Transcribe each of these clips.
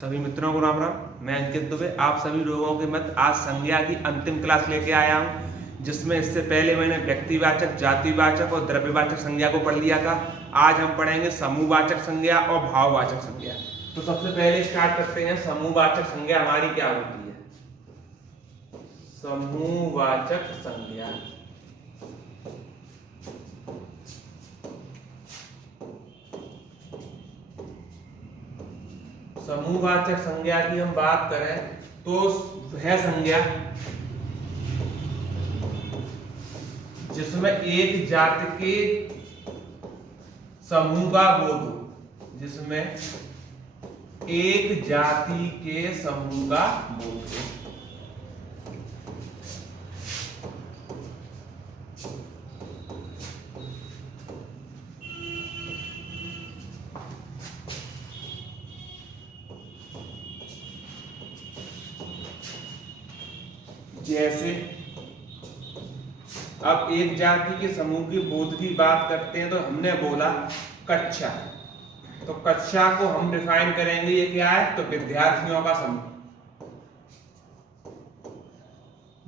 सभी मित्रों को राम राम। मैं अंकित दुबे आप सभी लोगों के मध्य आज संज्ञा की अंतिम क्लास लेके आया हूं, जिसमें इससे पहले मैंने व्यक्तिवाचक, जातिवाचक और द्रव्यवाचक संज्ञा को पढ़ लिया था। आज हम पढ़ेंगे समूहवाचक संज्ञा और भाववाचक संज्ञा। तो सबसे पहले स्टार्ट करते हैं। समूहवाचक संज्ञा हमारी क्या होती है? समूहवाचक संज्ञा समूहवाचक संज्ञा की हम बात करें तो वह संज्ञा जिसमें एक जाति के समूह का बोध हो, जिसमें एक जाति के समूह का बोध हो। जैसे अब एक जाति के समूह के बोध की बात करते हैं तो हमने बोला कक्षा। तो कक्षा को हम डिफाइन करेंगे, ये क्या है? तो विद्यार्थियों का समूह,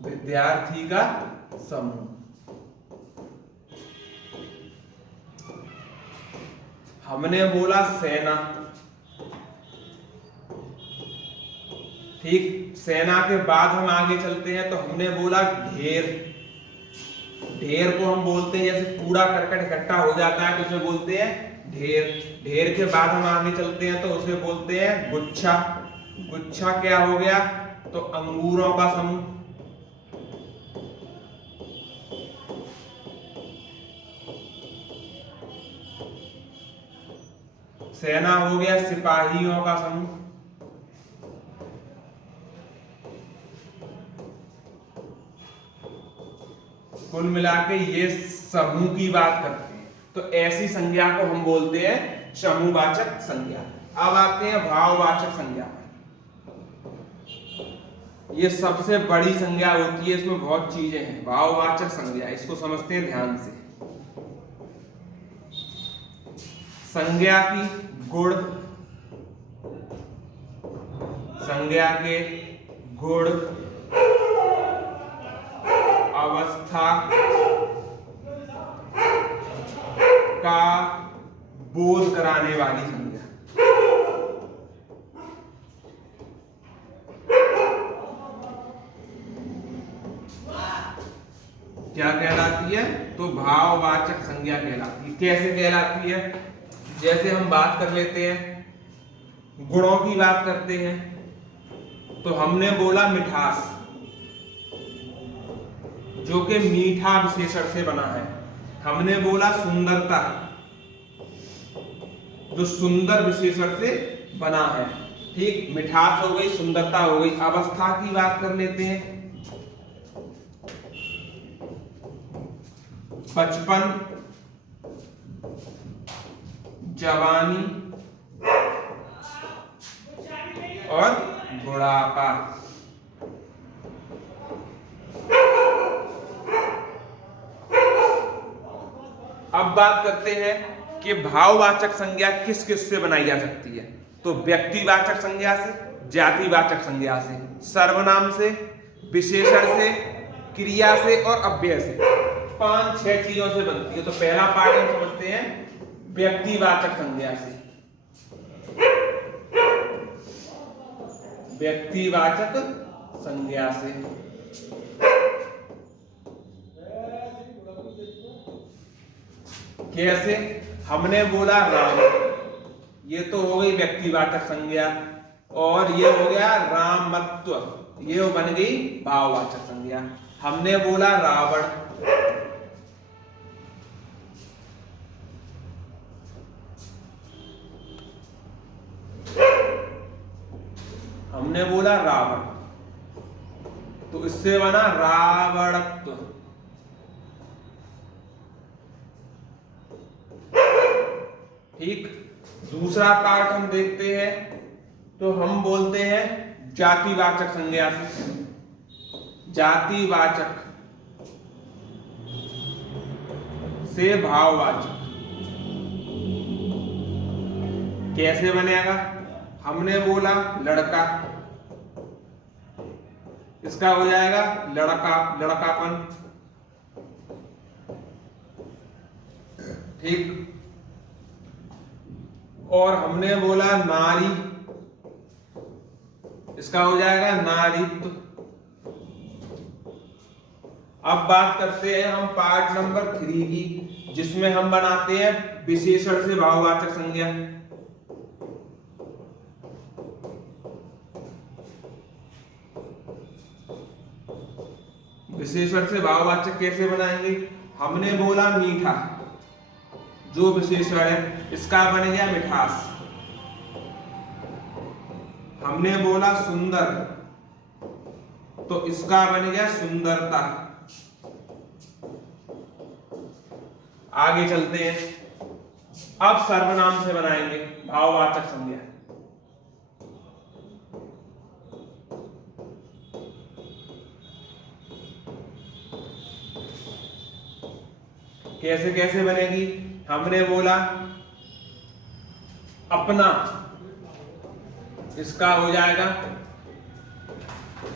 विद्यार्थी का समूह। हमने बोला सेना, ठीक। सेना के बाद हम आगे चलते हैं तो हमने बोला ढेर। ढेर को हम बोलते हैं, जैसे कूड़ा करकट इकट्ठा हो जाता है तो उसे बोलते हैं ढेर। ढेर के बाद हम आगे चलते हैं तो उसे बोलते हैं गुच्छा। गुच्छा क्या हो गया? तो अंगूरों का समूह। सेना हो गया सिपाहियों का समूह। कुल मिला के ये समूह की बात करते हैं, तो ऐसी संज्ञा को हम बोलते हैं समूहवाचक संज्ञा। अब आते हैं भाववाचक संज्ञा। ये सबसे बड़ी संज्ञा होती है, इसमें बहुत चीजें हैं। भाववाचक संज्ञा, इसको समझते हैं ध्यान से। संज्ञा की गुण, संज्ञा के गुण, अवस्था का बोध कराने वाली संज्ञा। क्या कहलाती है? तो भाववाचक संज्ञा कहलाती है। कैसे कहलाती है? जैसे हम बात कर लेते हैं, गुणों की बात करते हैं तो हमने बोला मिठास, जो कि मीठा विशेषण से बना है। हमने बोला सुंदरता, जो सुंदर विशेषण से बना है। ठीक, मिठास हो गई, सुंदरता हो गई। अवस्था की बात कर लेते हैं। बचपन, जवानी और बुढ़ापा। अब बात करते हैं कि भाववाचक संज्ञा किस किस से बनाई जा सकती है। तो व्यक्तिवाचक संज्ञा से, जातिवाचक संज्ञा से, सर्वनाम से, विशेषण से, क्रिया से और अव्यय से। 5-6 चीजों से बनती है। तो पहला पार्ट हम समझते हैं व्यक्तिवाचक संज्ञा से। व्यक्तिवाचक संज्ञा से कैसे? हमने बोला राम, ये तो हो गई व्यक्तिवाचक संज्ञा, और ये हो गया रामत्व, ये बन गई भाववाचक संज्ञा। हमने बोला रावण, हमने बोला रावण, तो इससे बना रावणत्व। ठीक, दूसरा पार्ट हम देखते हैं तो हम बोलते हैं जातिवाचक संज्ञा से। जातिवाचक से भाववाचक। कैसे बनेगा? हमने बोला लड़का, इसका हो जाएगा लड़का, लड़कापन। ठीक। और हमने बोला नारी, इसका हो जाएगा नारीत्व। अब बात करते हैं हम पार्ट नंबर 3 की, जिसमें हम बनाते हैं विशेषण से भाववाचक संज्ञा। विशेषण से भाववाचक कैसे बनाएंगे? हमने बोला मीठा, जो विशेषण है इसका बन गया मिठास। हमने बोला सुंदर, तो इसका बन गया सुंदरता। आगे चलते हैं। अब सर्वनाम से बनाएंगे भाववाचक संज्ञा। कैसे कैसे बनेगी? हमने बोला अपना, इसका हो जाएगा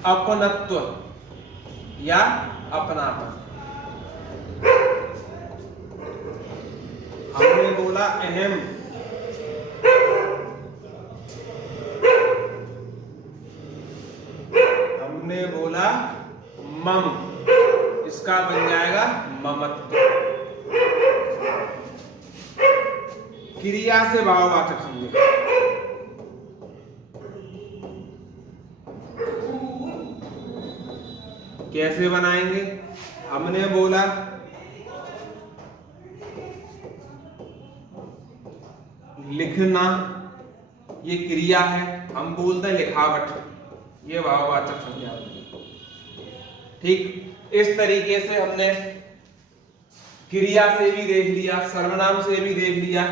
अपनत्व या अपनापन। हमने बोला अहम, हमने बोला मम, इसका बन जाएगा ममत्व। क्रिया से भाववाचक संज्ञा। कैसे बनाएंगे? हमने बोला लिखना, ये क्रिया है, हम बोलते हैं लिखावट, ये भाववाचक संज्ञा होगी। ठीक। इस तरीके से हमने क्रिया से भी देख लिया, सर्वनाम से भी देख लिया,